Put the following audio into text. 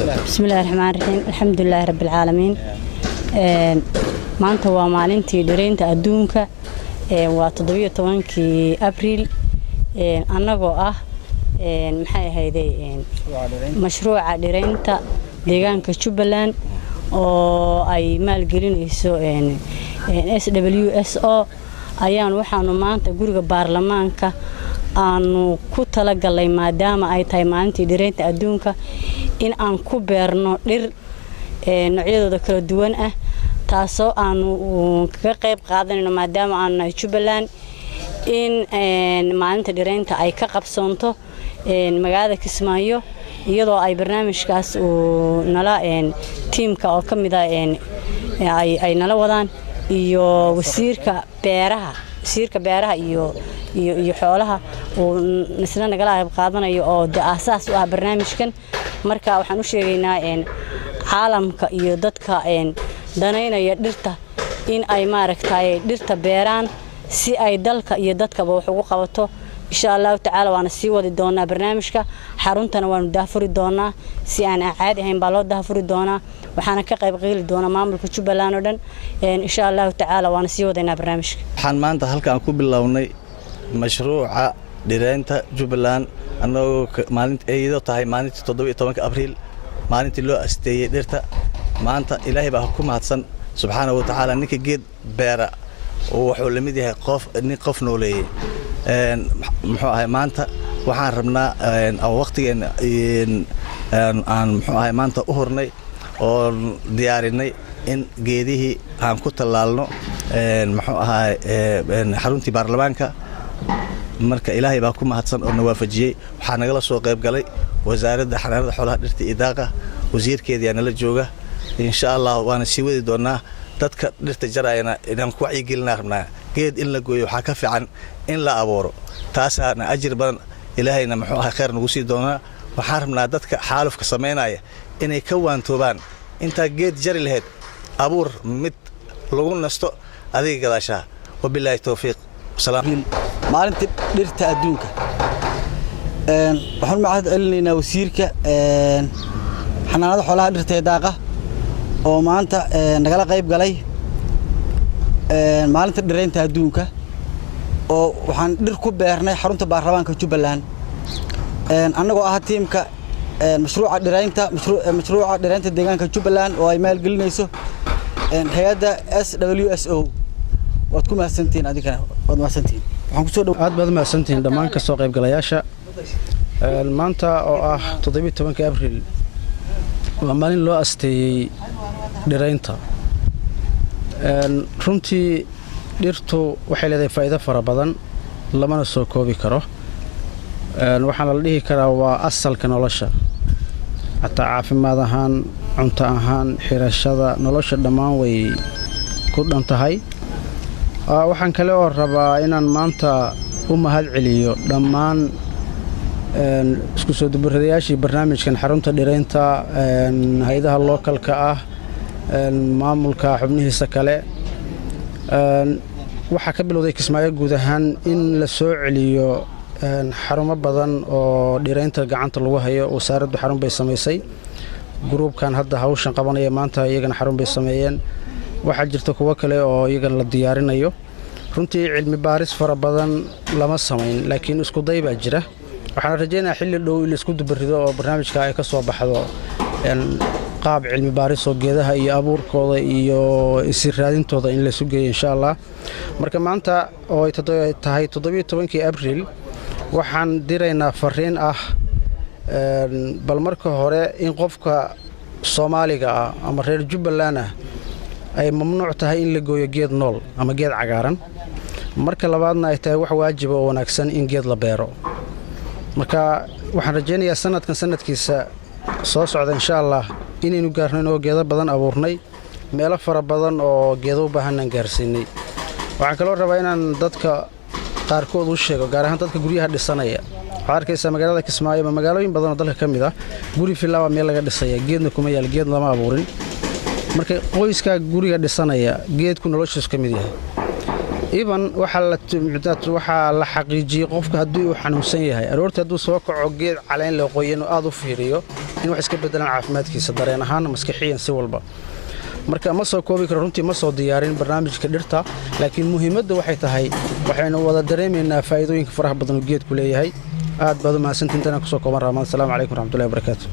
بسم الله الرحمن الرحيم الحمد لله رب العالمين maanta waa maalintii dhireynta adduunka waa 17 Abriil annagoo ah maxay ahaydey mashruuca dhireynta deegaanka Jubbaland oo ay maalgelinayso SWSO ayaan waxaanu maanta guriga baarlamaanka aanu ku talagalay maadaama ay tahay maalintii dhireynta adduunka in aan ku beerno dhir noocyadooda kala duwan ah taasoo aanu ka qayb qaadanayno maadaama aan nahay Jubbaland in maalinta dhireynta ay ka qabsoonto magaalada Kismaayo iyadoo ay barnaamijkaas uu nala teamka oo kamid ah ay nala wadaan iyo wasiirka beeraha iyo xoolaha oo isla nagala qayb qaadanayo oo aasaas u ah barnaamijkan marka waxaan u sheegaynaa caalamka iyo dadka danaynaya dhirta in ay maaragtay dhirta beeraan si ay dalka iyo dadkaba wax ugu qabato insha Allah taala waana sii wadi doonaa barnaamijka xaruntana waanu daafuri doonaa si aan caadi ahayn baa loo daafuri doonaa waxaana ka qayb qeeli doonaa maamulka Jubbaland oo dhan insha Allah taala waana sii wadaynaa barnaamijka waxaan maanta halkaan ku bilownay mashruuca dhireynta Jubbaland annagoo maalinta ay tahay maalintii 17 Abriil maalintii loo asteeyay dhirta maanta Ilaahay baa ku mahadsan subxaanahu wa ta'ala ninka geed beera oo wuxuu la mid yahay qof nooleeyay muxuu ahay maanta waxaan rabnaa waqtigeena aan muxuu ahay maanta u hornay oo diyaarinay in geedihii aan ku talaalno muxuu ahay xaruntii baarlamaanka marka Ilaahay baa ku mahadsan oo nawaafajiyay waxa nagala soo qayb galay wasaaradda xanaanada xoolaha dhirta iyo daaqa wasiirkeedii nala jooga insha Allah waana sii wadi doonaa dadka dhirta jarayna inaan ku wacyigelinaa rabnaa geed in la gooyo waxa ka fiican in la abuuro taasana ajir badan Ilaahayna muxuu ahay khayr nagu sii doonaa waxaan rabnaa dadka xaalufka sameynaya inay ka waantoobaan inta geed jari lahayd abuur mid lagu nasto adiga gadaashaa wabillahi tawfiiq salaam maalinta dhirta adduunka waxaan mahad celinaynaa wasiirka xanaanada xoolaha dhirta ee daaqa oo maanta nagala qayb galay maalinta dhireynta adduunka oo waxaan dhir ku beernay xarunta baarlamaanka Jubbaland annagoo ah teamka mashruuca dhireynta deegaanka Jubbaland oo ay maalgelinayso hay'adda SWSO waad ku mahadsantiin adigana waad mahadsantiin waxaan ku soo dhaw aad baad mahadsantiin dhammaan ka soo qayb galayaasha maanta oo ah 17 Abriil waa maalin loo asteeyay dhireynta runtii dhirtu waxay leedahay faa'iido fara badan lamana soo koobi karo waxaana la dhihi karaa waa asalka nolosha hatta caafimaad ahaan cunto ahaan xirashada nolosha dhammaan way ku dhan tahay waxaan kale oo rabaa inaan maanta u mahad celiyo dhammaan isku soo dubaradayaashii barnaamijkan xarunta dhireynta hay'adaha localka ah maamulka xubnihiisa kale waxa ka bilowday Kismaayo guud ahaan in la soo celiyo xarumo badan oo dhireynta gacanta lagu hayo wasaaraddu xarun bay sameysay groupkan hadda hawshan qabanaya maanta iyagana xarun bay sameeyeen waxa jirta kuwa kale oo iyagana la diyaarinayo runtii cilmi baaris fara badan lama sameyn laakiin isku day baa jira waxaan rajaynayaa xilli dhow in la isku dubarido oo barnaamijka ay ka soo baxdo qaab cilmi baaris oo geedaha iyo abuurkooda iyo isiraadintooda in la sugeeyo insha Allah marka maanta oo ay tahay 17 Abriil waxaan diraynaa fariin ah bal marka hore in qofka Soomaaliga ah ama reer Jubbaland ah ay mamnuuc tahay in la gooyo geed nool ama geed cagaaran marka labaadna ay tahay wax waajib oo wanaagsan in geed la beero marka waxaan rajaynayaa sanadkiisa soo socda insha Allah inaynu gaarno oo geedo badan abuurnay meelo fara badan oo geedo u baahan gaarsiinay waxaan kaloo rabaa inaan dadka qaarkood u sheego gaar ahaan dadka guryaha dhisanaya waxaa arkaysaa magaalada Kismaayo ama magaalooyin badan oo dalka ka mid ah guri filawa meel laga dhisaya geedna kuma yaal geed lama abuurin marka qoyska guriga dhisanaya geedku noloshiisu ka mid yahay iban waxaa la xaqiijiyey qofka haddii uu xanuunsan yahay aroortii hadduu soo kaco geed caleyn loo qoyan oo aad u fiiriyo in wax iska beddelaan caafimaadkiisa dareen ahaan maskaxiyan si walba marka ma soo koobi karo runtii ma soo diyaarin barnaamijka dhirta laakiin muhiimadda waxay tahay waxaynu wada dareemaynaa faa'iidooyinka faraha badan oo geedku leeyahay aad baad u mahadsantihiin intaan ku soo kooban raxmaan assalaamu calaykum waraxmatullahi wabarakaatu